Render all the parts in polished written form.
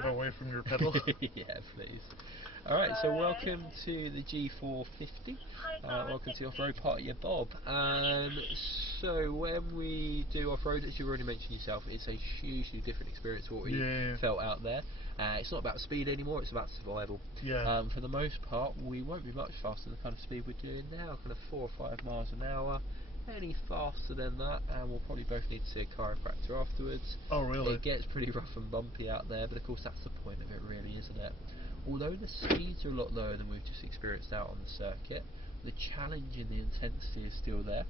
foot away from your pedal. Yeah, please. Alright, so welcome to the G450. Welcome to the off-road party of Bob. So when we do off-road, as you already mentioned yourself, it's a hugely different experience to what we felt out there. It's not about speed anymore, it's about survival. For the most part, we won't be much faster than the kind of speed we're doing now, kind of 4 or 5 miles an hour. Any faster than that, and we'll probably both need to see a chiropractor afterwards. Oh, really? It gets pretty rough and bumpy out there, but of course that's the point of it, really, isn't it? Although the speeds are a lot lower than we've just experienced out on the circuit, the challenge and the intensity is still there,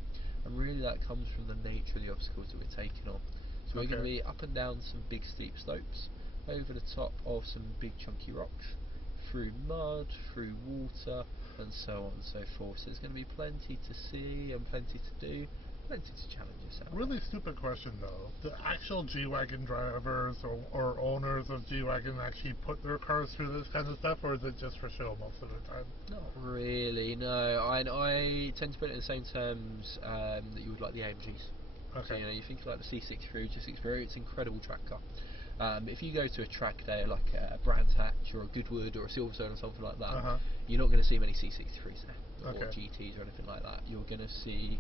and really that comes from the nature of the obstacles that we're taking on. So we're going to be up and down some big steep slopes, over the top of some big chunky rocks, through mud, through water, and so on and so forth. So there's going to be plenty to see and plenty to do, plenty to challenge yourself. Really stupid question though. Do actual G Wagon drivers or owners of G Wagon actually put their cars through this kind of stuff, or is it just for show most of the time? Not really, no. I tend to put it in the same terms that you would like the AMGs. So, you know, you think like the C63 just experience, incredible track car. If you go to a track day like a Brands Hatch or a Goodwood or a Silverstone or something like that, you're not going to see many C63s there, or GTs or anything like that. You're going to see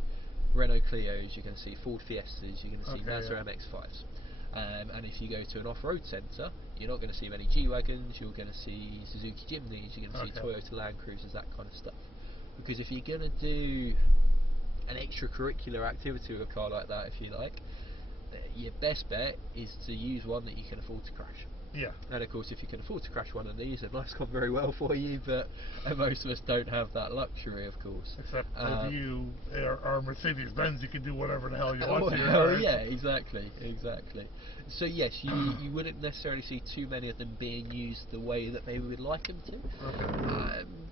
Renault Clios, you're going to see Ford Fiestas, you're going to see Mazda MX-5s. And if you go to an off-road centre, you're not going to see many G Wagons, you're going to see Suzuki Jimnys, you're going to see Toyota Land Cruisers, that kind of stuff. Because if you're going to do an extracurricular activity with a car like that, if you like, your best bet is to use one that you can afford to crash. Yeah. And of course, if you can afford to crash one of these, then life's gone very well for you, but most of us don't have that luxury, of course. Except if you are Mercedes-Benz, you can do whatever the hell you want to your Oh cars. yeah, exactly. So yes, you wouldn't necessarily see too many of them being used the way that they would like them to.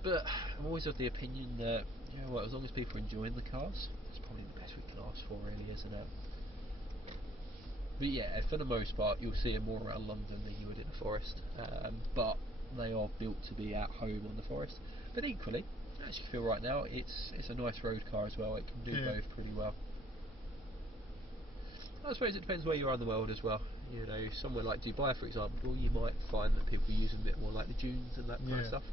But I'm always of the opinion that, you know what, as long as people are enjoying the cars, it's probably the best we can ask for, really, isn't it? But yeah, for the most part, you'll see them more around London than you would in the forest. But they are built to be at home on the forest. But equally, as you feel right now, it's a nice road car as well. It can do both pretty well. I suppose it depends where you are in the world as well. You know, somewhere like Dubai, for example, you might find that people use them a bit more like the dunes and that kind of stuff.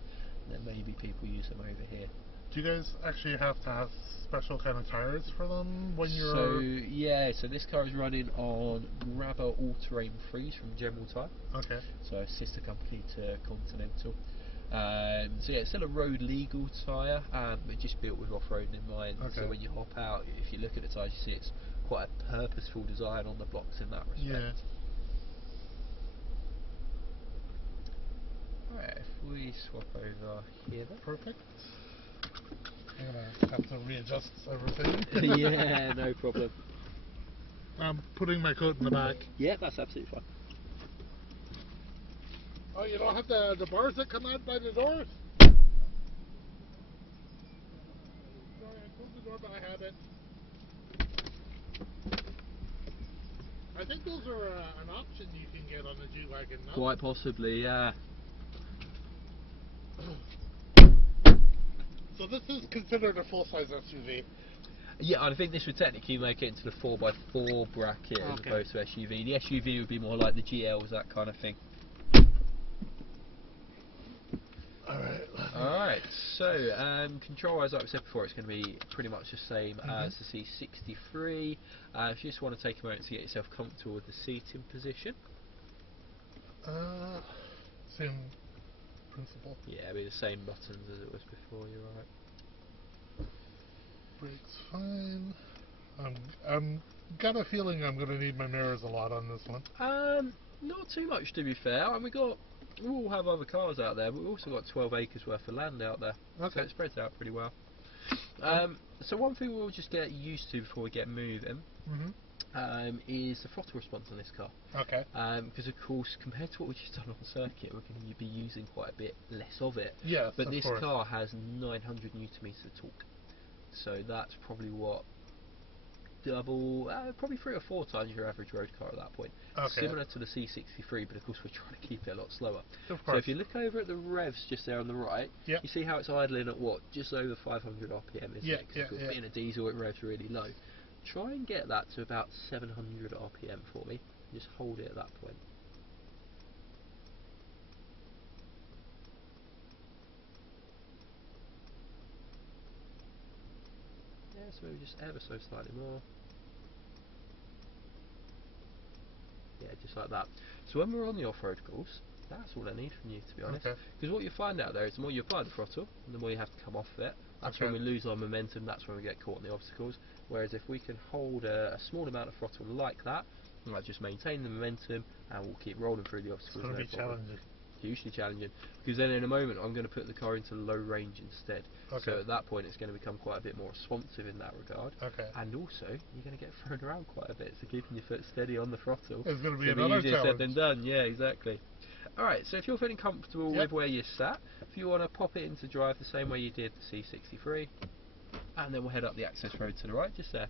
And then maybe people use them over here. Do you guys actually have to have special kind of tires for them when you're... So yeah, so this car is running on Grabber all-terrain freeze from General Tyre. So a sister company to Continental. So yeah, it's still a road legal tyre, but just built with off-roading in mind. So when you hop out, if you look at the tyres, you see it's quite a purposeful design on the blocks in that respect. Right, if we swap over here then. Perfect. I'm gonna have to readjust everything. Yeah, no problem. I'm putting my coat in the back. Yeah, that's absolutely fine. Oh, you don't have the bars that come out by the doors? Sorry, I closed the door by habit. I think those are an option you can get on the G Wagon now. Quite possibly, yeah. So this is considered a full-size SUV? Yeah, I think this would technically make it into the 4x4 bracket as opposed to SUV. The SUV would be more like the GLs, that kind of thing. Alright, so control-wise, like we said before, it's going to be pretty much the same as the C63. If you just want to take a moment to get yourself comfortable with the seating position. Same principle. Yeah, it'll be the same buttons as it was before, you're right. Brakes fine. I'm got a feeling I'm going to need my mirrors a lot on this one. Not too much, to be fair. And we all have other cars out there, but we've also got 12 acres worth of land out there, so it spreads out pretty well. So one thing we'll just get used to before we get moving is the throttle response on this car. Because of course, compared to what we've just done on the circuit, we're going to be using quite a bit less of it. Yes, but this car has 900 Nm of torque, so that's probably what, probably 3 or 4 times your average road car at that point. Similar to the C63, but of course we're trying to keep it a lot slower. So if you look over at the revs just there on the right, you see how it's idling at what, just over 500 RPM, isn't it? Because being a diesel, it revs really low. Try and get that to about 700 RPM for me. Just hold it at that point. So just ever so slightly more. Yeah, just like that. So when we're on the off-road course, that's all I need from you, to be honest. Because what you find out there is the more you apply the throttle, the more you have to come off it. That's when we lose our momentum, that's when we get caught in the obstacles. Whereas if we can hold a small amount of throttle like that, we'll just maintain the momentum and we'll keep rolling through the obstacles. It's going to be challenging. Hugely challenging, because then in a moment I'm going to put the car into low range instead. So at that point it's going to become quite a bit more responsive in that regard. And also you're going to get thrown around quite a bit, so keeping your foot steady on the throttle is going to be another easier said than done. Yeah, exactly. Alright, so if you're feeling comfortable with where you're sat, if you want to pop it into drive the same way you did the C63, and then we'll head up the access road to the right, just there.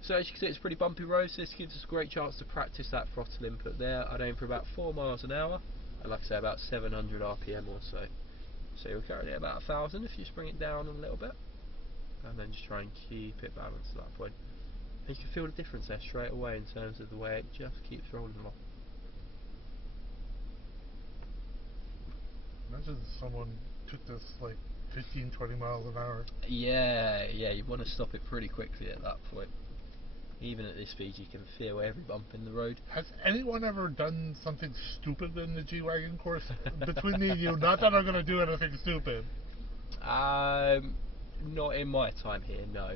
So as you can see, it's a pretty bumpy road, so this gives us a great chance to practice that throttle input there. I'd aim for about 4 miles an hour, and like I say, about 700 RPM or so. So you're currently at about 1,000 if you just bring it down a little bit, and then just try and keep it balanced at that point. And you can feel the difference there straight away in terms of the way it just keeps rolling along. Imagine someone took this like 15-20 miles an hour. Yeah, you want to stop it pretty quickly at that point. Even at this speed you can feel every bump in the road. Has anyone ever done something stupid in the G Wagon course? Between me and you, not that I'm going to do anything stupid. Not in my time here, no.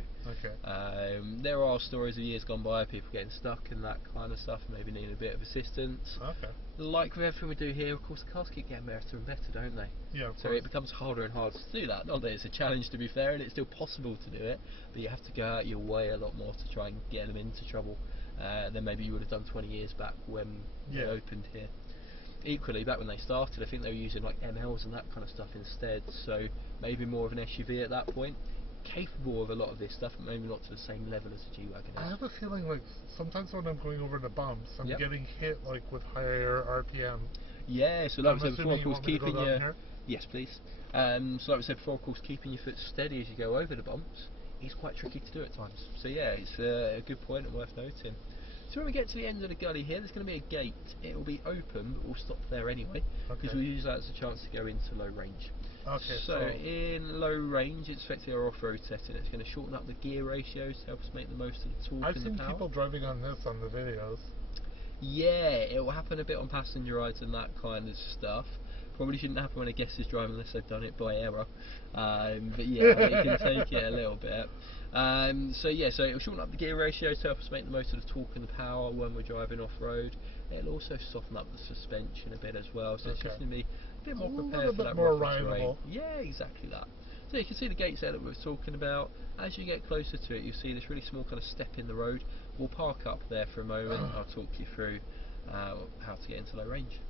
There are stories of years gone by, people getting stuck and that kind of stuff, maybe needing a bit of assistance. Like with everything we do here, of course the cars keep getting better and better, don't they? Yeah, so it becomes harder and harder to do that. Not that it's a challenge, to be fair, and it's still possible to do it, but you have to go out your way a lot more to try and get them into trouble than maybe you would have done 20 years back when they opened here. Equally, back when they started, I think they were using like MLs and that kind of stuff instead, so maybe more of an SUV at that point. Capable of a lot of this stuff, but maybe not to the same level as a G Wagon is. I have a feeling like sometimes when I'm going over the bumps, I'm getting hit like with higher RPM. Yeah, so like I said before, of course, keeping your... Here? Yes, please. So like we said before, of course, keeping your foot steady as you go over the bumps is quite tricky to do at times. So yeah, it's a good point and worth noting. So when we get to the end of the gully here, there's going to be a gate. It will be open, but we'll stop there anyway, because we'll use that as a chance to go into low range. So in low range, it's effectively our off-road setting. It's going to shorten up the gear ratios to help us make the most of the torque and the power. I've seen people driving on this on the videos. Yeah, it will happen a bit on passenger rides and that kind of stuff. Probably shouldn't happen when a guest is driving unless they've done it by error. But yeah, it can take it a little bit. So yeah, so it'll shorten up the gear ratio to help us make the most of the torque and the power when we're driving off-road. It'll also soften up the suspension a bit as well, so it's just going to be a bit more prepared for that rougher terrain. Yeah, exactly that. So you can see the gates there that we were talking about. As you get closer to it, you'll see this really small kind of step in the road. We'll park up there for a moment. I'll talk you through how to get into low range.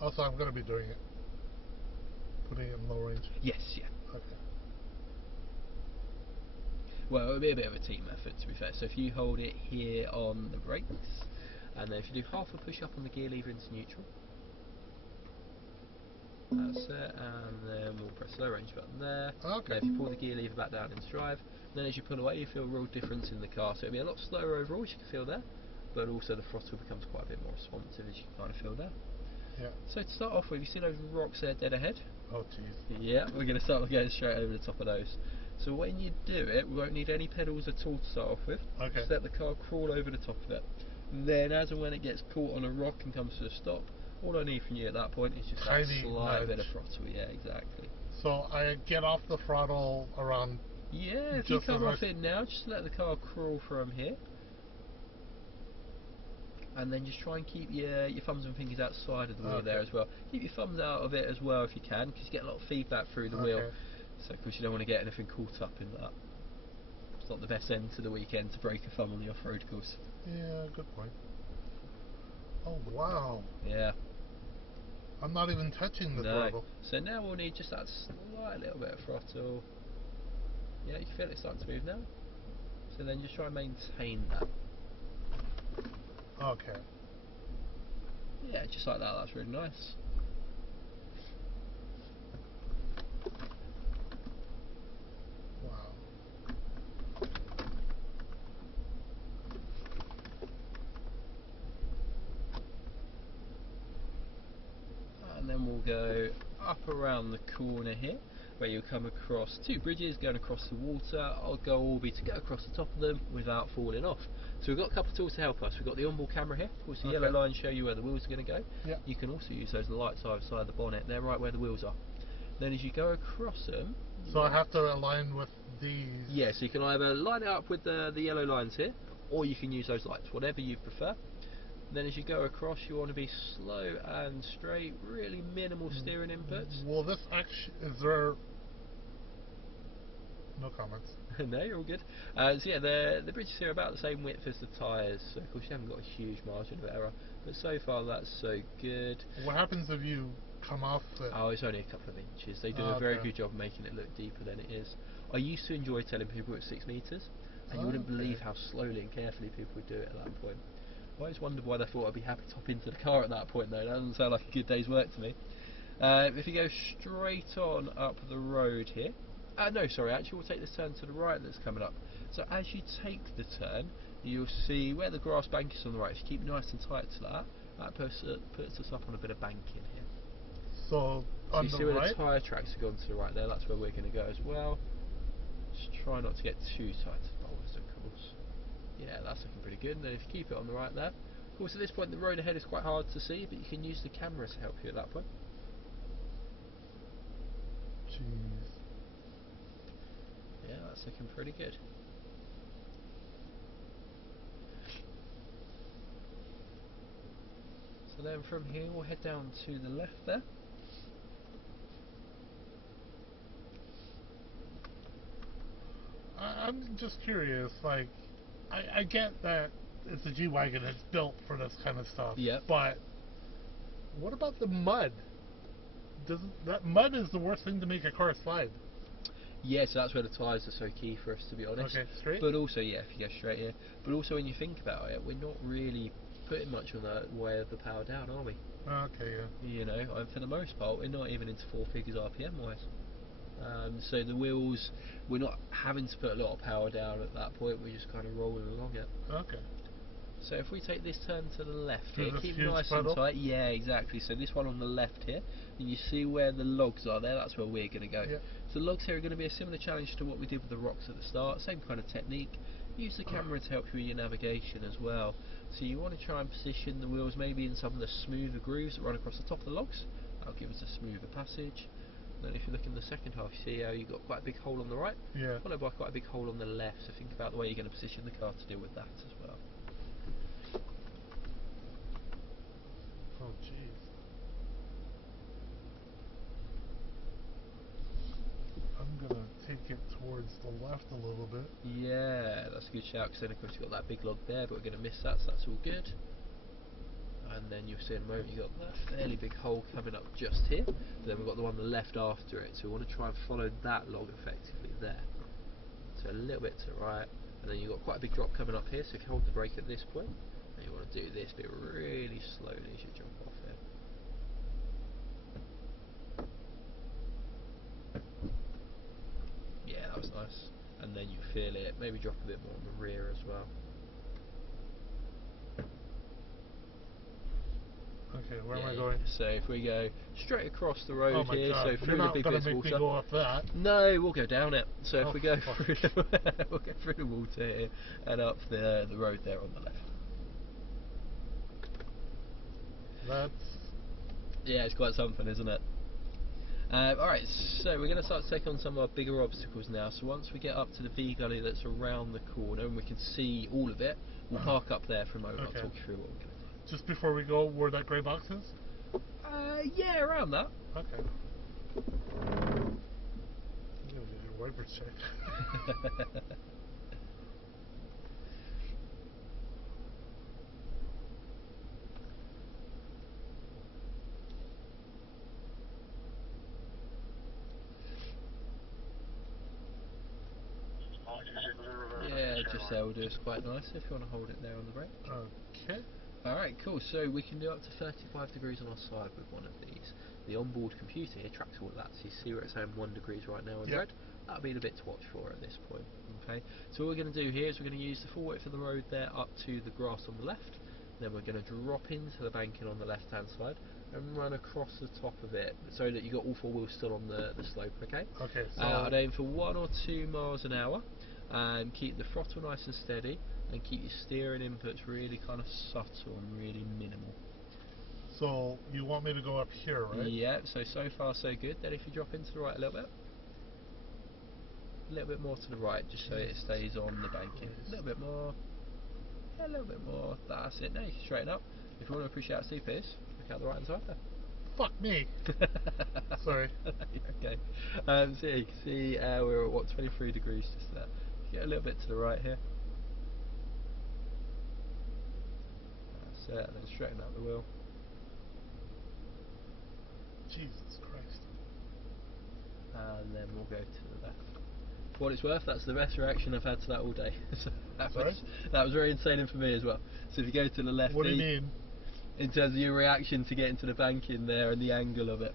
Also, I'm going to be doing it. Putting it in low range? Yes, yeah. Well, it'll be a bit of a team effort, to be fair. So if you hold it here on the brakes, and then if you do half a push up on the gear lever into neutral, that's it, and then we'll press the low range button there. Then if you pull the gear lever back down into drive, then as you pull away you feel a real difference in the car. So it'll be a lot slower overall, as you can feel there, but also the throttle becomes quite a bit more responsive, as you can kind of feel there. So to start off with, you see those rocks there dead ahead? Oh jeez. Yeah, we're going to start going straight over the top of those. So when you do it, we won't need any pedals at all to start off with. Just let the car crawl over the top of it. Then as and when it gets caught on a rock and comes to a stop, all I need from you at that point is just that slight bit of throttle. Yeah, exactly. So I get off the throttle around... Yeah, if you come off it now, just let the car crawl from here. And then just try and keep your thumbs and fingers outside of the wheel there as well. Keep your thumbs out of it as well if you can, because you get a lot of feedback through the wheel. So of course you don't want to get anything caught up in that. It's not the best end to the weekend to break a thumb on the off-road course. Yeah, good point. Oh wow. Yeah. I'm not even touching the throttle. So now we'll need just that slight little bit of throttle. Yeah, you can feel it starting to move now. So then just try and maintain that. Yeah, just like that, that's really nice. Wow. And then we'll go up around the corner here. where you'll come across two bridges going across the water. Our goal will be to go across the top of them without falling off. So we've got a couple of tools to help us. We've got the onboard camera here. Of course, the yellow lines show you where the wheels are going to go. Yep. You can also use those lights either side of the bonnet. They're right where the wheels are. Then as you go across them... So I have to align with these... Yeah, so you can either line it up with the yellow lines here, or you can use those lights, whatever you prefer. Then as you go across, you want to be slow and straight, really minimal steering inputs. Well, this actually... Is there... No comments. No, you're all good. So yeah, the bridges here are about the same width as the tyres, so of course you haven't got a huge margin of error, but so far that's so good. What happens if you come off it? Oh, it's only a couple of inches. They do a very good job making it look deeper than it is. I used to enjoy telling people it's 6 metres, and you wouldn't believe how slowly and carefully people would do it at that point. I always wondered why they thought I'd be happy to hop into the car at that point though. That doesn't sound like a good day's work to me. If you go straight on up the road here, no, sorry, actually we'll take this turn to the right that's coming up. So as you take the turn, you'll see where the grass bank is on the right. If you keep nice and tight to that, that puts us up on a bit of banking here. So on you the see where right? the tyre tracks have gone to the right there, that's where we're going to go as well. Just try not to get too tight to the bowlers, of course. Yeah, that's looking pretty good. And then if you keep it on the right there, of course at this point the road ahead is quite hard to see, but you can use the camera to help you at that point. Jeez. Yeah, that's looking pretty good. So then from here we'll head down to the left there. I'm just curious, like, I get that it's a G Wagon, it's built for this kind of stuff. Yep. But what about the mud? That mud is the worst thing to make a car slide. Yeah, so that's where the tyres are so key for us, to be honest. Okay, straight? But also, yeah, if you go straight here. But also when you think about it, we're not really putting much on the way of the power down, are we? Okay, yeah. You know, and for the most part, we're not even into 4 figures RPM wise. So the wheels, we're not having to put a lot of power down at that point, we're just kind of rolling along it. Okay. So if we take this turn to the left here, keep huge nice puddle? and tight. Yeah, exactly. So this one on the left here, and you see where the logs are there, that's where we're going to go. Yep. So the logs here are going to be a similar challenge to what we did with the rocks at the start, same kind of technique. Use the camera to help you with your navigation as well. So you want to try and position the wheels maybe in some of the smoother grooves that run across the top of the logs. That'll give us a smoother passage. Then if you look in the second half, you see how you've got quite a big hole on the right, followed by quite a big hole on the left, so think about the way you're going to position the car to deal with that as well. Oh, jeez. I'm going to take it towards the left a little bit. Yeah, that's a good shout, because then of course you've got that big log there, but we're going to miss that, so that's all good. And then you'll see in a moment you've got that fairly big hole coming up just here, but then we've got the one on the left after it, so we want to try and follow that log effectively there. So a little bit to the right, and then you've got quite a big drop coming up here, so if you hold the brake at this point, and you want to do this bit really slowly as you jump off here. Yeah, that was nice. And then you feel it, maybe drop a bit more on the rear as well. Okay, where am I going? So if we go straight across the road here, God. so through the big bits of water. Me go up that. No, we'll go down it. So if we go through we'll go through the water here and up the road there on the left. That's... Yeah, it's quite something, isn't it? Alright, so we're going to start to take on some of our bigger obstacles now. So once we get up to the V gully that's around the corner and we can see all of it, we'll park up there for a moment. I'll talk you through what we're going to do. Just before we go, where that grey box is? Yeah, around that. Okay. I'm gonna get your Weybridge check. Yeah, just there will do us quite nice if you want to hold it there on the brake. Okay. Alright, cool. So we can do up to 35 degrees on our side with one of these. The onboard computer here tracks all of that, so you see where it's saying 1 degrees right now in red. That'll be the bit to watch for at this point. Okay. So what we're going to do here is we're going to use the full width of the road there up to the grass on the left. Then we're going to drop into the banking on the left hand side, and run across the top of it so that you've got all four wheels still on the slope, okay? Okay, so I'd aim for 1 or 2 miles an hour and keep the throttle nice and steady and keep your steering inputs really kind of subtle and really minimal. So you want me to go up here, right? Yeah, so far so good. Then if you drop into the right a little bit more to the right, just so it stays on the banking. A little bit more. Yeah, a little bit more. That's it. Now you can straighten up. If you want to appreciate how steep it is, look out the right hand side there. Fuck me. Sorry. Okay. So yeah, you can see we're at what, 23 degrees just there. Get a little bit to the right here. That's it. And then straighten out the wheel. Jesus Christ. And then we'll go to the left. For what it's worth, that's the best reaction I've had to that all day. So that was very insane for me as well. So if you go to the left, what do you mean? In terms of your reaction to getting to the bank in there and the angle of it.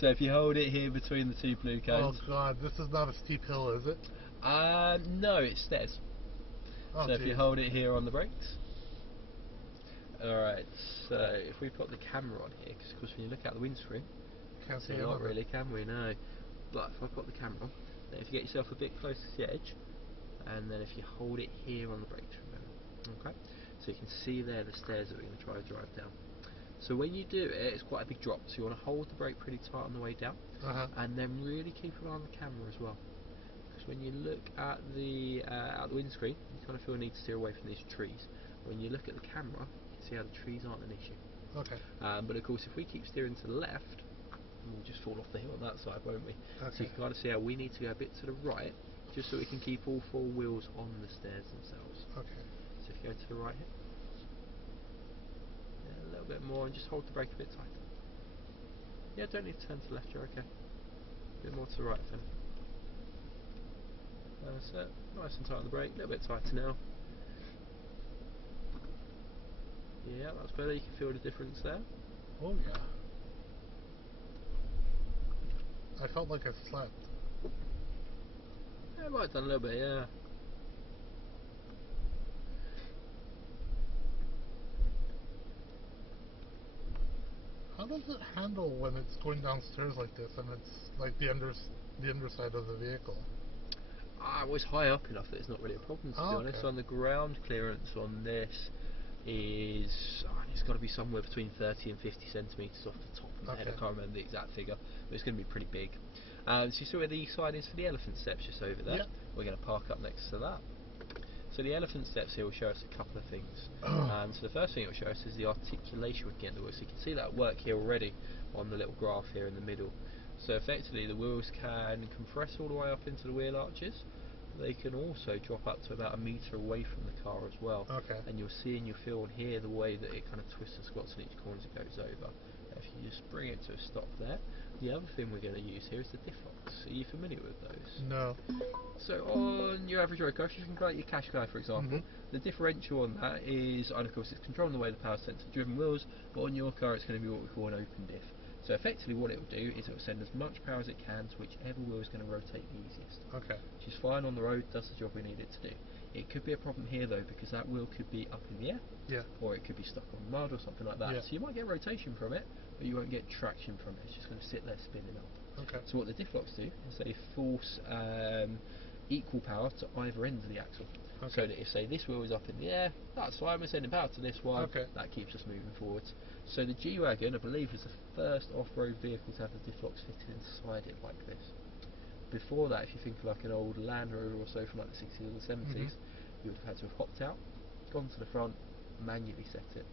So if you hold it here between the two blue cones. Oh god, this is not a steep hill, is it? No, it's stairs. Oh, so geez. if you hold it here on the brakes. Alright, so if we put the camera on here, because of course when you look out the windscreen, can't see a lot it. really, can we? No. But if I put the camera on, then if you get yourself a bit close to the edge, and then if you hold it here on the brakes for a moment, okay? So you can see there the stairs that we're going to try to drive down. So when you do it, it's quite a big drop, so you want to hold the brake pretty tight on the way down, and then really keep an eye on the camera as well. Because when you look at the windscreen, you kind of feel a need to steer away from these trees. When you look at the camera, you can see how the trees aren't an issue. Okay. But of course, if we keep steering to the left, we'll just fall off the hill on that side, won't we? Okay. So you can kind of see how we need to go a bit to the right, just so we can keep all four wheels on the stairs themselves. Okay. So if you go to the right here, yeah, a little bit more, and just hold the brake a bit tighter. Yeah, don't need to turn to the left, you're okay. A bit more to the right, Finn. That's it. Nice and tight on the brake, a little bit tighter now. Yeah, that's better, you can feel the difference there. Oh yeah. I felt like I slept. Yeah, I might have done a little bit, yeah. How does it handle when it's going downstairs like this and it's like the underside of the vehicle? Well, it's high up enough that it's not really a problem, to be honest. Okay. On the ground clearance on this is, it's got to be somewhere between 30 and 50 centimetres off the top of my head. I can't remember the exact figure, but it's going to be pretty big. So you see where the sign is for the elephant steps just over there? Yeah. We're going to park up next to that. So the elephant steps here will show us a couple of things. So the first thing it will show us is the articulation we get in the wheels. So you can see that work here already on the little graph here in the middle. So effectively the wheels can compress all the way up into the wheel arches. They can also drop up to about a metre away from the car as well. Okay. And you'll see and you'll feel and hear the way that it kind of twists and squats on each corner as it goes over. If you just bring it to a stop there. The other thing we're going to use here is the diff locks. Are you familiar with those? No. So on your average road car, if you think like your Qashqai for example, the differential on that is, and of course it's controlling the way the power sensor driven wheels, but on your car it's going to be what we call an open diff. So effectively what it will do is it will send as much power as it can to whichever wheel is going to rotate the easiest. Okay. Which is fine on the road, does the job we need it to do. It could be a problem here though, because that wheel could be up in the air, or it could be stuck on mud or something like that. So you might get rotation from it, but you won't get traction from it. It's just going to sit there spinning up. Okay. So what the diff locks do is they force equal power to either end of the axle. Okay. So that if, say, this wheel is up in the air, that's fine, we're sending power to this one, that keeps us moving forwards. So the G Wagon, I believe, was the first off-road vehicle to have the diff locks fitted inside it like this. Before that, if you think of like an old Land Rover or so from like the 60s or the 70s, you would have had to have hopped out, gone to the front, manually set it.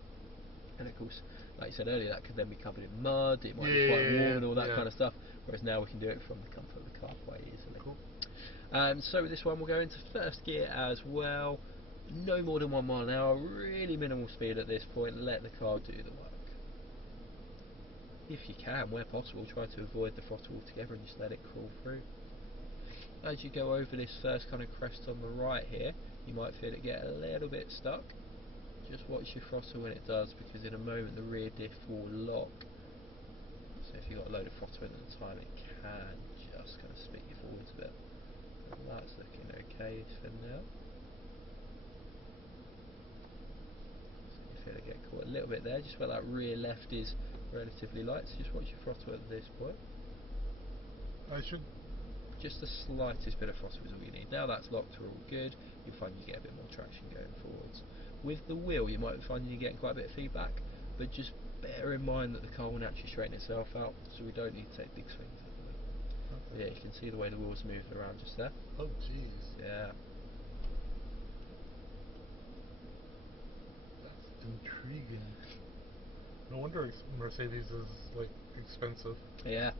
And of course, like you said earlier, that could then be covered in mud, it might be quite warm and all that kind of stuff, whereas now we can do it from the comfort of the car quite easily. Cool. So with this one we'll go into first gear as well, no more than 1 mile an hour, really minimal speed at this point, let the car do the work. If you can, where possible, try to avoid the throttle altogether and just let it crawl through. As you go over this first kind of crest on the right here, you might feel it get a little bit stuck. Just watch your throttle when it does, because in a moment the rear diff will lock. So if you've got a load of throttle in at the time, it can just kind of spit you forwards a bit. And that's looking okay for now. So you feel it get caught a little bit there, just where that rear left is relatively light, so just watch your throttle at this point. I should. Just the slightest bit of throttle is all you need. Now that's locked, we're all good. You'll find you get a bit more traction going forwards. With the wheel, you might find you're getting quite a bit of feedback, but just bear in mind that the car will naturally straighten itself out, so we don't need to take big swings at the wheel. Okay. Yeah, you can see the way the wheel's moving around just there. Oh, jeez. Yeah. That's intriguing. No wonder Mercedes is like expensive. Yeah.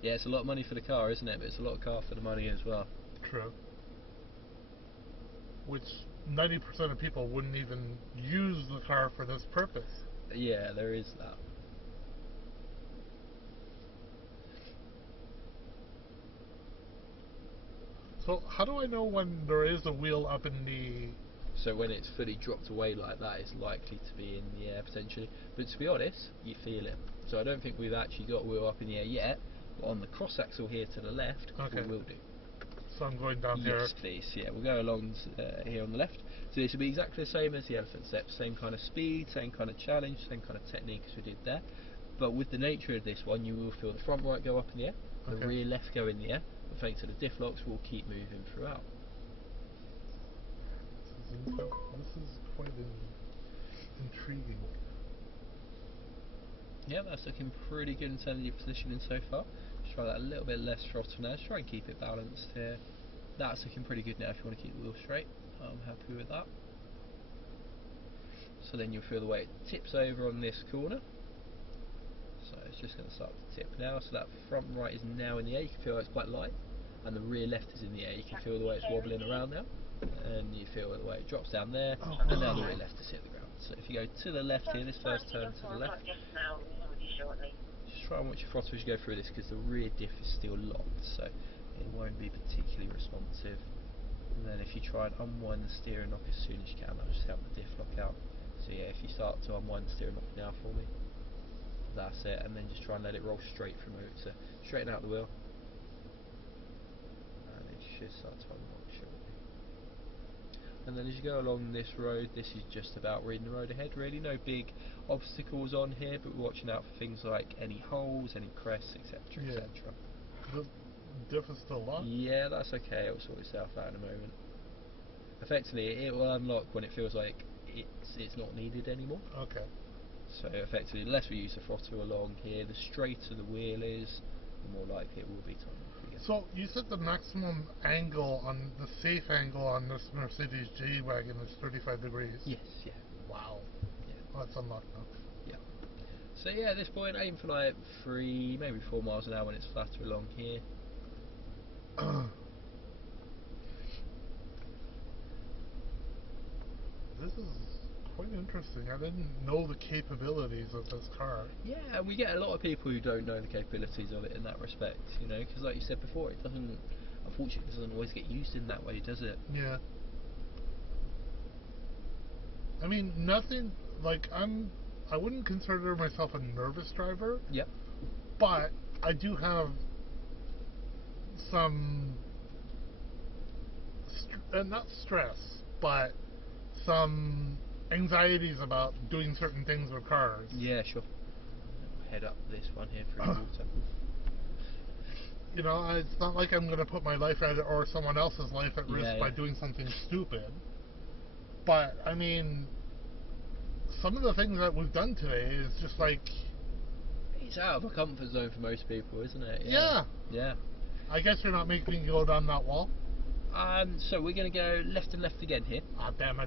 Yeah, it's a lot of money for the car, isn't it? But it's a lot of car for the money as well. True. Which 90% of people wouldn't even use the car for this purpose. Yeah, there is that. So how do I know when there is a wheel up in the... So when it's fully dropped away like that, it's likely to be in the air potentially. But to be honest, you feel it. So I don't think we've actually got a wheel up in the air yet. But on the cross axle here to the left, okay, we will do. So I'm going down here. Yes, please. Yeah, we'll go along here on the left. So this will be exactly the same as the elephant step. Same kind of speed, same kind of challenge, same kind of technique as we did there. But with the nature of this one, you will feel the front right go up in the air, the rear left go in the air. But thanks to the diff locks, we'll keep moving throughout. This is quite intriguing. Yeah, that's looking pretty good in terms of your positioning so far. Just try that a little bit less throttle now. Just try and keep it balanced here. That's looking pretty good now if you want to keep the wheel straight. I'm happy with that. So then you'll feel the way it tips over on this corner. So it's just going to start to tip now. So that front right is now in the air. You can feel it's quite light. And the rear left is in the air. You can feel the way it's wobbling around now. And you feel the way it drops down there. And now the rear left is hit the ground. So if you go to the left here, this first turn to the left. Just try and watch your throttle as you go through this because the rear diff is still locked. So it won't be particularly responsive. And then if you try and unwind the steering lock as soon as you can, that'll just help the diff lock out. So yeah, if you start to unwind the steering lock now for me, that's it, and then just try and let it roll straight from over to straighten out the wheel, and it should start to unlock shortly. And then as you go along this road, this is just about reading the road ahead really, no big obstacles on here, but we're watching out for things like any holes, any crests, etc, etc. The diff is still locked? Yeah, that's okay, it'll sort itself out in a moment. Effectively, it will unlock when it feels like it's not needed anymore. Okay. So effectively, the less we use the throttle along here, the straighter the wheel is, the more likely it will be to unlock again. So you said the maximum angle on the safe angle on this Mercedes G Wagon is 35 degrees. Yes, yeah. Wow. Yeah. Oh, that's unlocked now. Yeah. So yeah, at this point, aim for like 3, maybe 4 miles an hour when it's flatter along here. This is quite interesting. I didn't know the capabilities of this car. Yeah, we get a lot of people who don't know the capabilities of it in that respect, you know, because like you said before, it doesn't, unfortunately, it doesn't always get used in that way, does it? Yeah. I mean, nothing, like, I wouldn't consider myself a nervous driver. Yeah. But I do have some, not stress, but some anxieties about doing certain things with cars. Yeah, sure. Head up this one here through the water. You know, it's not like I'm going to put my life at or someone else's life at risk by doing something stupid. But, I mean, some of the things that we've done today is just like... It's out of a comfort zone for most people, isn't it? Yeah. Yeah. I guess you're not making me go down that wall. So we're going to go left and left again here. Ah, damn, I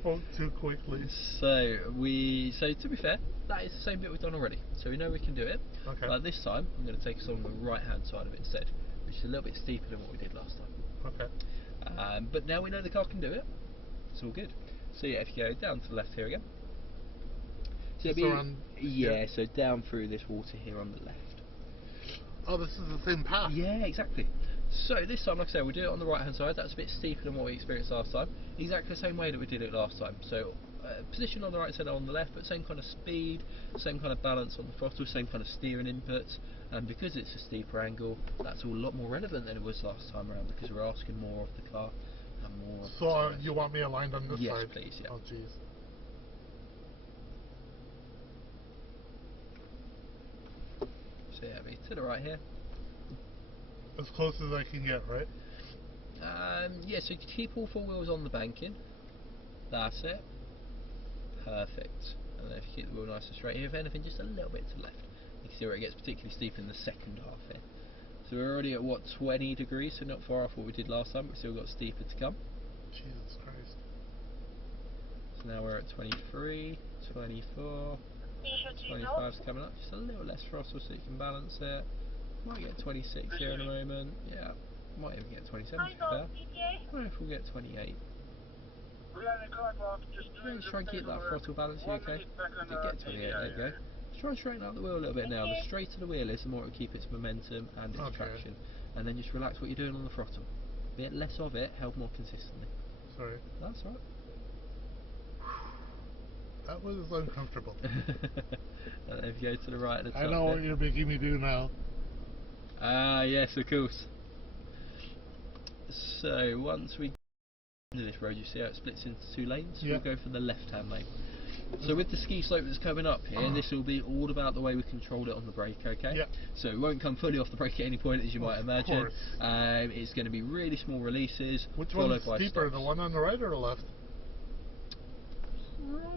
spoke too quickly. So to be fair, that is the same bit we've done already. So we know we can do it. Okay. This time, I'm going to take us on the right-hand side of it instead, which is a little bit steeper than what we did last time. Okay. But now we know the car can do it. It's all good. So yeah, if you go down to the left here again. So so down through this water here on the left. Oh, this is the same path. Yeah, exactly. So this time, like I said, we'll do it on the right hand side. That's a bit steeper than what we experienced last time. Exactly the same way that we did it last time. So position on the right side on the left, but same kind of speed, same kind of balance on the throttle, same kind of steering inputs. And because it's a steeper angle, that's all a lot more relevant than it was last time around because we're asking more of the car and more. So you want me aligned on this side? Yes, please. Yeah. Oh, jeez. So yeah, to the right here. As close as I can get, right? Yeah, so keep all 4 wheels on the banking. That's it. Perfect. And then if you keep the wheel nice and straight here, if anything, just a little bit to the left. You can see where it gets particularly steep in the second half here. So we're already at what, 20 degrees, so not far off what we did last time, but still got steeper to come. Jesus Christ. So now we're at 23, 24, 25's coming up, just a little less throttle so you can balance it. Might get 26 here in a moment, yeah, might even get 27 to be fair. I don't know if we'll get 28. Yeah, just try and keep that throttle balance, you okay? We did get 28, there you go. Just try and straighten out the wheel a little bit now. The straighter the wheel is, the more it will keep its momentum and its traction. And then just relax what you're doing on the throttle. A bit less of it, held more consistently. Sorry. That's alright. That was uncomfortable. And if you go to the right at the top, I know what you're making me do now. Ah, yes, of course. So once we into this road, you see how it splits into 2 lanes. We'll go for the left-hand lane. So with the ski slope that's coming up here, this will be all about the way we control it on the brake, okay? So it won't come fully off the brake at any point, as you might imagine. It's going to be really small releases. Which one's steeper, the one on the right or the left?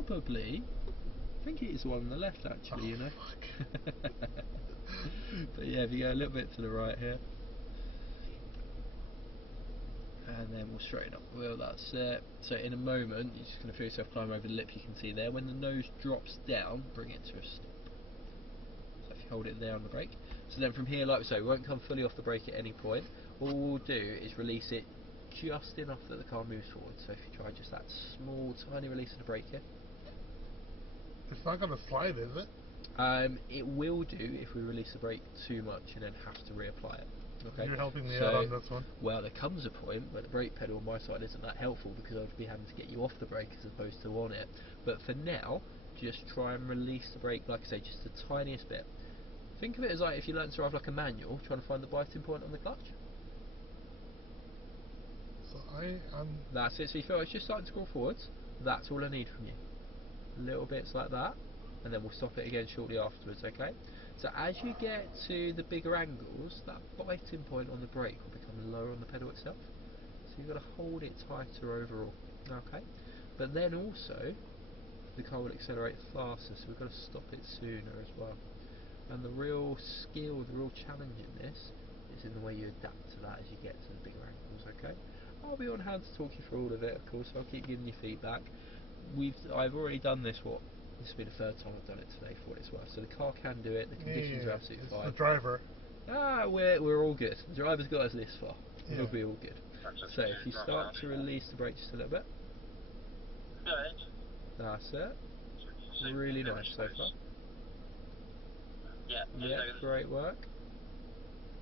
Probably. I think it is the one on the left, actually, you know. Fuck. But yeah, if you go a little bit to the right here. And then we'll straighten up the wheel, that's it. So in a moment, you're just going to feel yourself climb over the lip you can see there. When the nose drops down, bring it to a stop. So if you hold it there on the brake. So then from here, like so, we won't come fully off the brake at any point. All we'll do is release it just enough that the car moves forward. So if you try just that small, tiny release of the brake here. It's not going to slide, is it? It will do if we release the brake too much and then have to reapply it. Okay. You're helping me out on this one. Well, there comes a point where the brake pedal on my side isn't that helpful because I'd be having to get you off the brake as opposed to on it. But for now, just try and release the brake, like I say, just the tiniest bit. Think of it as like if you learn to drive like a manual, trying to find the biting point on the clutch. So I'm... That's it, so you feel it's just starting to crawl forwards. That's all I need from you. Little bits like that, and then we'll stop it again shortly afterwards, okay? So as you get to the bigger angles, that biting point on the brake will become lower on the pedal itself. So you've got to hold it tighter overall, okay? But then also, the car will accelerate faster, so we've got to stop it sooner as well. And the real skill, the real challenge in this is in the way you adapt to that as you get to the bigger angles, okay? I'll be on hand to talk you through all of it, of course, so I'll keep giving you feedback. I've already done this, this will be the 3rd time I've done it today for what it's worth. So the car can do it, the conditions are absolutely fine. It's the driver. We're all good. The driver's got us this far. We'll be all good. So if you start to release the brake just a little bit. That's it. Really nice so far. Yeah, great work.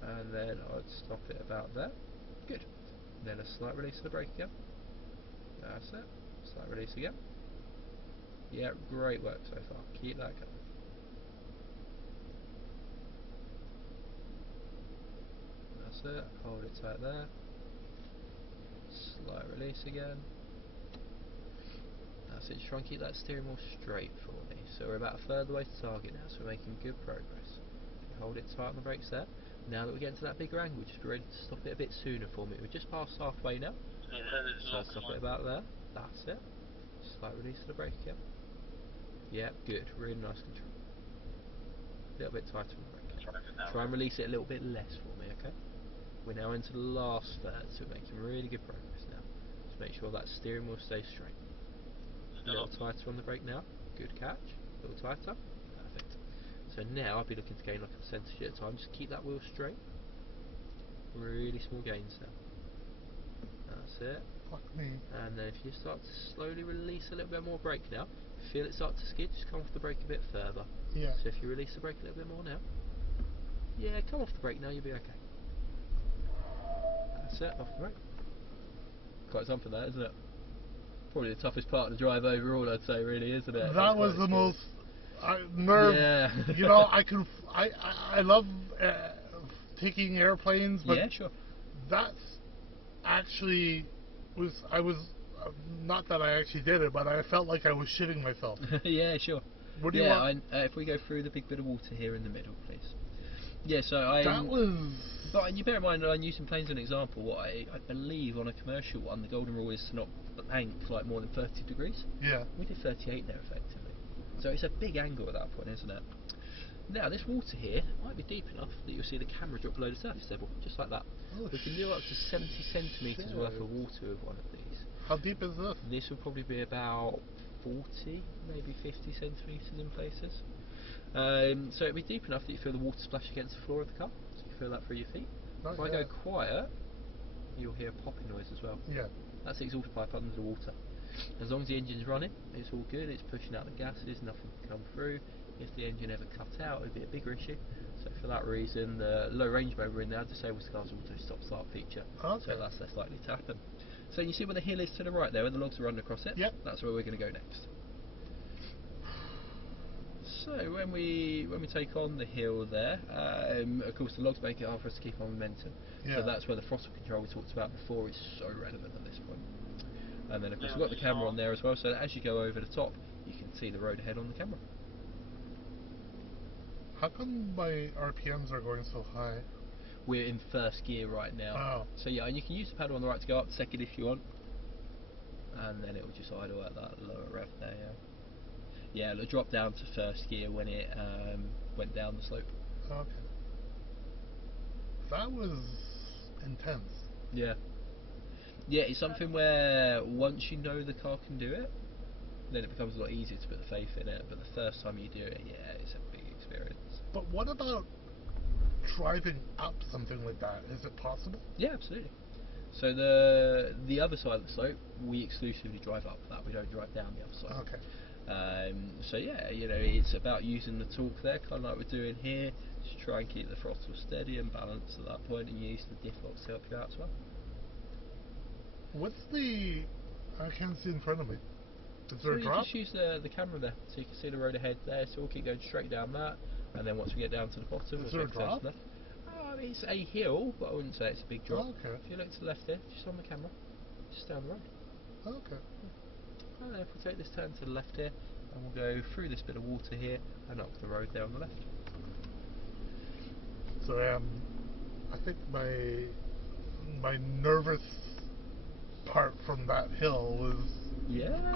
And then I'd stop it about there. Good. Then a slight release of the brake again. That's it. Slight release again. Yeah, great work so far. Keep that going. That's it. Hold it tight there. Slight release again. That's it. Just try and keep that steering wheel straight for me. So we're about a 3rd of the way to target now, so we're making good progress. Hold it tight on the brakes there. Now that we're getting to that bigger angle, just be ready to stop it a bit sooner for me. We're just past halfway now. So stop it about there. That's it. Slight release of the brake again. Yeah, good. Really nice control. A little bit tighter on the brake. Try and release it a little bit less for me, okay? We're now into the last 3rd, so we're making really good progress now. Just make sure that steering wheel stays straight. A little tighter on the brake now. Good catch. A little tighter. Perfect. So now I'll be looking to gain like a percentage at a time. Just keep that wheel straight. Really small gains now. That's it. Fuck me. And then if you start to slowly release a little bit more brake now, feel it start to skid, just come off the brake a bit further. Yeah. So if you release the brake a little bit more now, yeah, come off the brake now, you'll be okay. That's it, off the brake. Quite something that, isn't it? Probably the toughest part of the drive overall, I'd say, really, isn't it? That was the most nerve. Yeah. You know, I love taking airplanes, but yeah, sure. That's actually I was not that I actually did it, but I felt like I was shitting myself. Yeah, sure. What do you want? If we go through the big bit of water here in the middle, please. Yeah, so that was. But you bear in mind, I'm using planes as an example. I believe on a commercial one, the golden rule is to not bank like more than 30 degrees. Yeah. We did 38 there effectively. So it's a big angle at that point, isn't it? Now this water here might be deep enough that you'll see the camera drop below the surface level, just like that. Oh, we can do up to 70 centimetres worth of water with one of these. How deep is this? This will probably be about 40, maybe 50 centimetres in places. So it'll be deep enough that you feel the water splash against the floor of the car, so you feel that through your feet. If I go quiet, you'll hear a popping noise as well. Yeah. That's the exhaust pipe under the water. As long as the engine's running, it's all good, it's pushing out the gases, nothing can come through. If the engine ever cut out, it would be a bigger issue. So for that reason, the low range mode we're in now disables the car's auto stop start feature. Okay. So that's less likely to happen. So you see where the hill is to the right there, where the logs are running across it? Yep. That's where we're going to go next. So when we take on the hill there, of course the logs make it hard for us to keep our momentum. Yeah. So that's where the throttle control we talked about before is so relevant at this point. And then of course we've got the camera on there as well, so that as you go over the top, you can see the road ahead on the camera. How come my RPMs are going so high? We're in first gear right now. Oh. So yeah, and you can use the pedal on the right to go up to second if you want. And then it will just idle at that lower rev there, yeah. Yeah, it'll drop down to first gear when it went down the slope. Okay. That was intense. Yeah. Yeah, it's something where once you know the car can do it, then it becomes a lot easier to put the faith in it. But the first time you do it, yeah, it's a big experience. But what about driving up something like that? Is it possible? Yeah, absolutely. So the other side of the slope, we exclusively drive up that. We don't drive down the other side. Okay. So yeah, you know, it's about using the torque there, kind of like we're doing here, to try and keep the throttle steady and balanced at that point, and use the diff locks to help you out as well. What's the? I can't see in front of me. Is there a drop? You just use the camera there, so you can see the road ahead there. So we'll keep going straight down that, and then once we get down to the bottom, is we'll there a drop? left. It's a hill, but I wouldn't say it's a big drop. Oh, okay. If you look to the left here, just on the camera, just down the road. Okay. And then if we take this turn to the left here, and we'll go through this bit of water here and up the road there on the left. So I think my nervous part from that hill was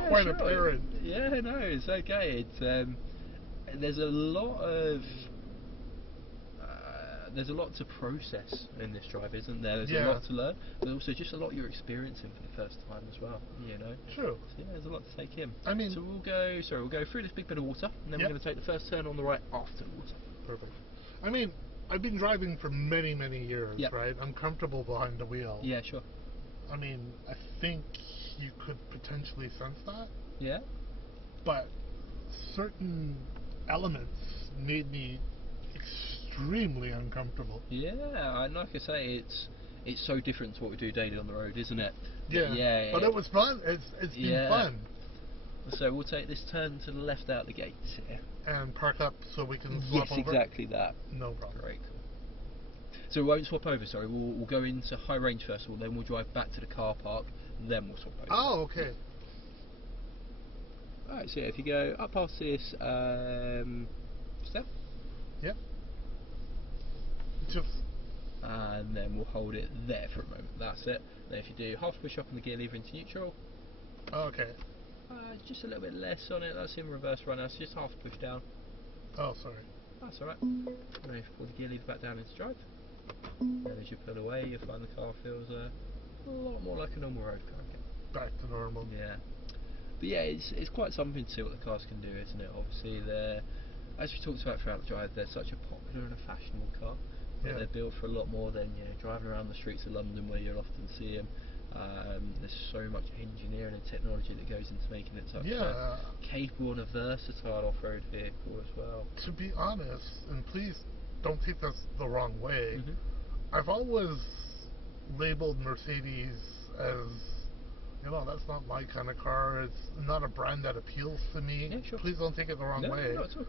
quite apparent. Yeah, no, it's okay. It's there's a lot to process in this drive, isn't there? There's a lot to learn, but also just a lot you're experiencing for the first time as well. You know. True. So yeah, there's a lot to take in. I mean, so we'll go through this big bit of water, and then we're going to take the first turn on the right after the water. Perfect. I mean, I've been driving for many, many years, right? I'm comfortable behind the wheel. Yeah, sure. I mean, I think you could potentially sense that. Yeah. But certain elements made me extremely uncomfortable. Yeah, and like I say, it's so different to what we do daily on the road, isn't it? Yeah. But it was fun. It's been fun. So we'll take this turn to the left out the gates here. And park up so we can swap over? Yes, exactly that. No problem. Great. So we won't swap over, sorry. We'll go into high range first of all, then we'll drive back to the car park, then we'll swap over. Oh, okay. Alright, so yeah, if you go up past this step. Yep. Just. And then we'll hold it there for a moment. That's it. Then if you do half push up on the gear lever into neutral. Okay. Just a little bit less on it. That's in reverse right now. So just half push down. Oh, sorry. That's alright. And then if you pull the gear lever back down into drive. And as you pull away, you'll find the car feels a lot more like a normal road car again. Back to normal. Yeah. But yeah, it's quite something to see what the cars can do, isn't it? Obviously, as we talked about throughout the drive, they're such a popular and a fashionable car. But they're built for a lot more than driving around the streets of London where you'll often see them. There's so much engineering and technology that goes into making it such a capable and a versatile off-road vehicle as well. To be honest, and please don't take this the wrong way, I've always labeled Mercedes as, that's not my kind of car. It's not a brand that appeals to me. Yeah, sure. Please don't take it the wrong way. No, it's all.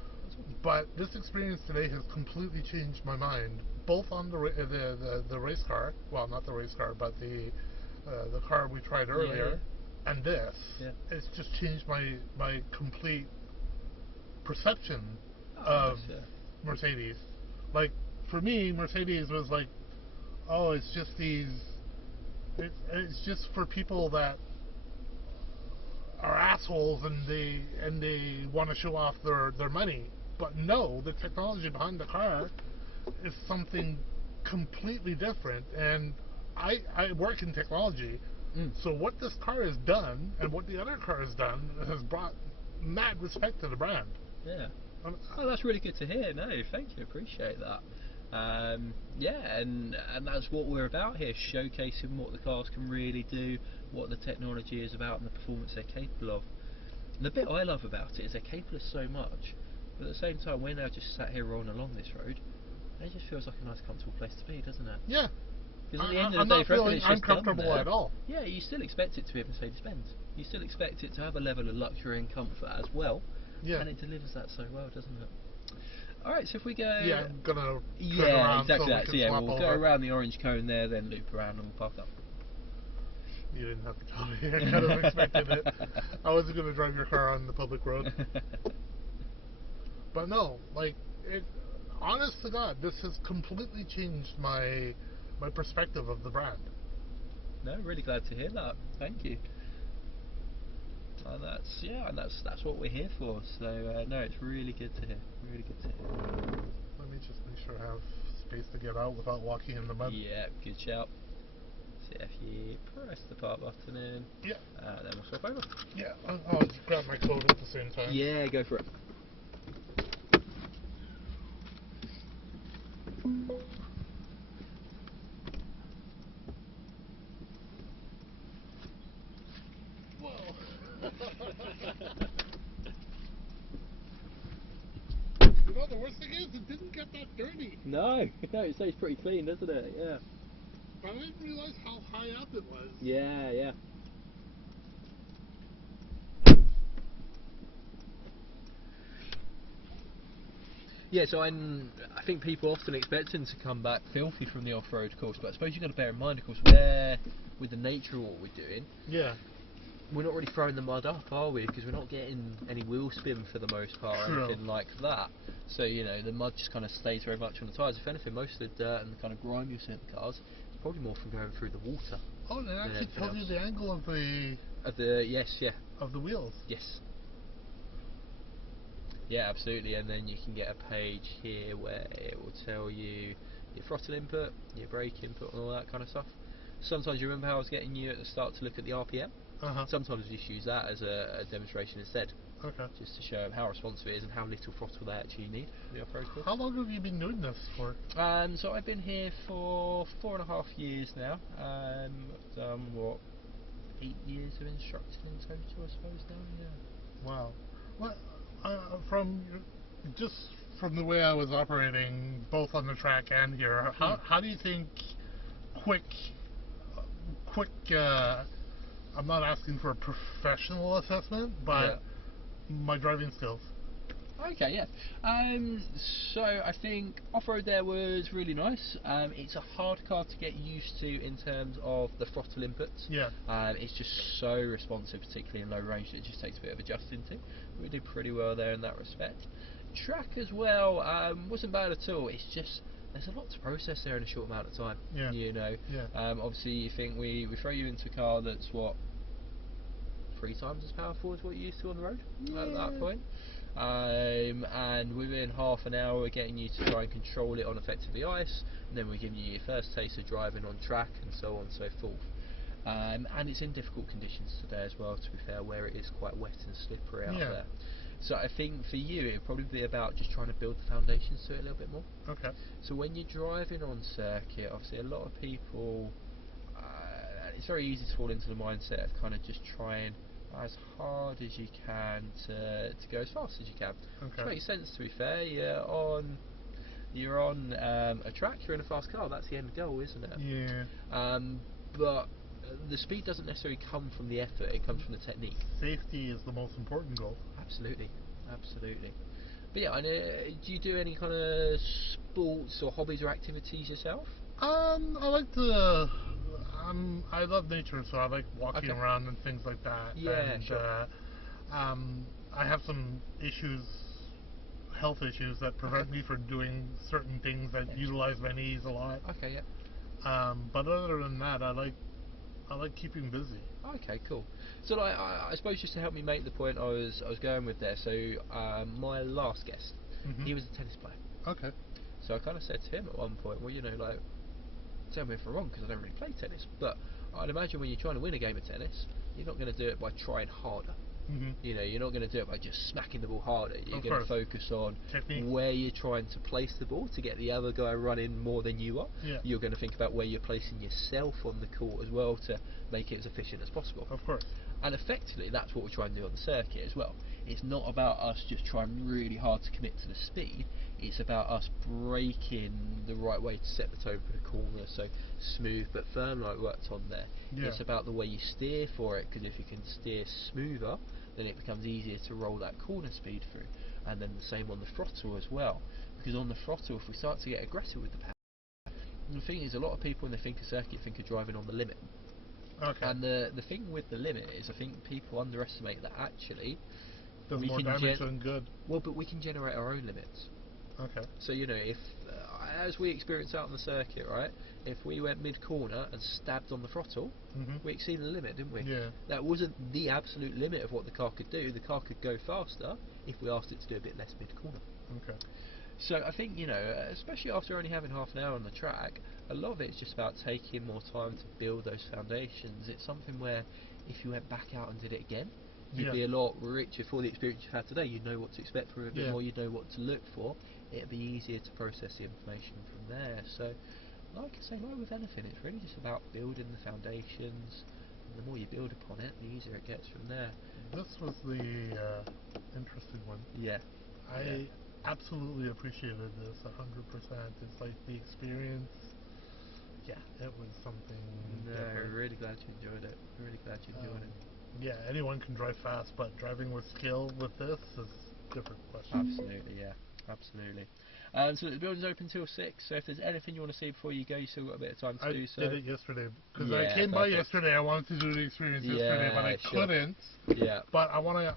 But this experience today has completely changed my mind, both on the race car, well, not the race car, but the car we tried earlier, and this. Yeah. It's just changed my complete perception of Mercedes. Like, for me, Mercedes was like, oh, it's just these. It's just for people that are assholes and they want to show off their money. But no, the technology behind the car is something completely different. And I work in technology, so what this car has done and what the other car has done has brought mad respect to the brand. Yeah. Oh, that's really good to hear. No, thank you. Appreciate that. Yeah, and that's what we're about here, showcasing what the cars can really do, what the technology is about, and the performance they're capable of. And the bit I love about it is they're capable of so much, but at the same time, we're now just sat here rolling along this road, and it just feels like a nice, comfortable place to be, doesn't it? Yeah. Because at the end I'm of the day, not for everyone, feeling it's just uncomfortable done there. at all. Yeah, you still expect it to be a Mercedes-Benz. You still expect it to have a level of luxury and comfort as well. Yeah. And it delivers that so well, doesn't it? Alright, so if we go... Yeah, I'm going to turn around exactly so that. we can swap we'll over. go around the orange cone there, then loop around and we'll park up. You didn't have to tell me. I kind of expected it. I wasn't going to drive your car on the public road. But no, like, honest to God, this has completely changed my perspective of the brand. No, really glad to hear that. Thank you. And that's what we're here for. So no, it's really good to hear. Really good to hear. Let me just make sure I have space to get out without walking in the mud. Yeah, good shout. So if you press the park button in, yeah, then we'll swap over. Yeah, I'll just grab my coat at the same time. Yeah, go for it. You know, the worst thing is, it didn't get that dirty. No, it stays pretty clean, doesn't it? Yeah. But I didn't realize how high up it was. Yeah. Yeah, so I think people often expect him to come back filthy from the off-road course, but I suppose you've got to bear in mind, of course, with the nature of what we're doing, we're not really throwing the mud up, are we? Because we're not getting any wheel spin for the most part or anything like that. So, you know, the mud just kind of stays very much on the tyres. If anything, most of the dirt and the kind of grime you see in the cars is probably more from going through the water. Oh, and it actually tells you the angle of the... Of the wheels. Yes. Yeah, absolutely, and then you can get a page here where it will tell you your throttle input, your brake input and all that kind of stuff. Sometimes you remember how I was getting you at the start to look at the RPM? Sometimes we just use that as a demonstration instead. Okay. Just to show how responsive it is and how little throttle they actually need for the off-road course. How long have you been doing this for? So I've been here for 4.5 years now. I've done, 8 years of instructing in total, I suppose now, yeah. Wow. What? From the way I was operating both on the track and here, how do you think quick I'm not asking for a professional assessment, but my driving skills? Okay, yeah. So I think off-road there was really nice. It's a hard car to get used to in terms of the throttle inputs. Yeah. It's just so responsive, particularly in low range, that it just takes a bit of adjusting to. We did pretty well there in that respect. Track as well wasn't bad at all. It's just there's a lot to process there in a short amount of time. Yeah. You know. Yeah. Obviously, you think we throw you into a car that's 3 times as powerful as what you're used to on the road at that point. And within half an hour we're getting you to try and control it on effectively ice, and then we're giving you your first taste of driving on track and so on and so forth. And it's in difficult conditions today as well, to be fair, where it is quite wet and slippery out there. So I think for you it would probably be about just trying to build the foundations to it a little bit more. Okay. So when you're driving on circuit, obviously a lot of people, it's very easy to fall into the mindset of kind of just trying as hard as you can to go as fast as you can. Okay. Which makes sense, to be fair. You're on a track, you're in a fast car, that's the end goal, isn't it? Yeah. But the speed doesn't necessarily come from the effort, it comes from the technique. Safety is the most important goal. Absolutely. But yeah, do you do any kind of sports or hobbies or activities yourself? I like to... I love nature, so I like walking around and things like that. Yeah, and, sure. I have some issues health issues that prevent me from doing certain things that utilize my knees a lot. Okay, yeah. But other than that, I like keeping busy. Okay, cool. So I suppose just to help me make the point I was going with there. So my last guest, he was a tennis player. Okay. So I kind of said to him at one point, well, you know, like, tell me if I'm wrong because I don't really play tennis, but I'd imagine when you're trying to win a game of tennis, you're not going to do it by trying harder. You know, you're not going to do it by just smacking the ball harder. You're going to focus on technique, where you're trying to place the ball to get the other guy running more than you are. Yeah. You're going to think about where you're placing yourself on the court as well to make it as efficient as possible. Of course. And effectively, that's what we're trying to do on the circuit as well. It's not about us just trying really hard to commit to the speed. It's about us breaking the right way to set the tone for the corner, so smooth but firm like we worked on there. Yeah. It's about the way you steer for it, because if you can steer smoother, then it becomes easier to roll that corner speed through. And then the same on the throttle as well, because on the throttle, if we start to get aggressive with the power, the thing is, a lot of people when they think of circuit think of driving on the limit. Okay. And the thing with the limit is, I think people underestimate that actually does more damage than good. Well, but we can generate our own limits. Okay. So, you know, if as we experience out on the circuit, right, if we went mid-corner and stabbed on the throttle, we exceeded the limit, didn't we? Yeah. That wasn't the absolute limit of what the car could do. The car could go faster if we asked it to do a bit less mid-corner. Okay. So I think, you know, especially after only having half an hour on the track, a lot of it is just about taking more time to build those foundations. It's something where if you went back out and did it again, you'd be a lot richer for the experience you've had today. You'd know what to expect from it a bit more, you'd know what to look for. It'd be easier to process the information from there. So, like I say, like with anything, it's really just about building the foundations. And the more you build upon it, the easier it gets from there. This was the interesting one. Yeah. I absolutely appreciated this 100%. It's like the experience. Yeah, it was something different. Really glad you enjoyed it. Really glad you enjoyed it. Yeah, anyone can drive fast, but driving with skill with this is a different question. Absolutely, yeah. Absolutely. So the building's open till 6, so if there's anything you want to see before you go, you still got a bit of time to do so. I did it yesterday, because I came by yesterday. I wanted to do the experience yesterday, but I couldn't. Yeah. But I want to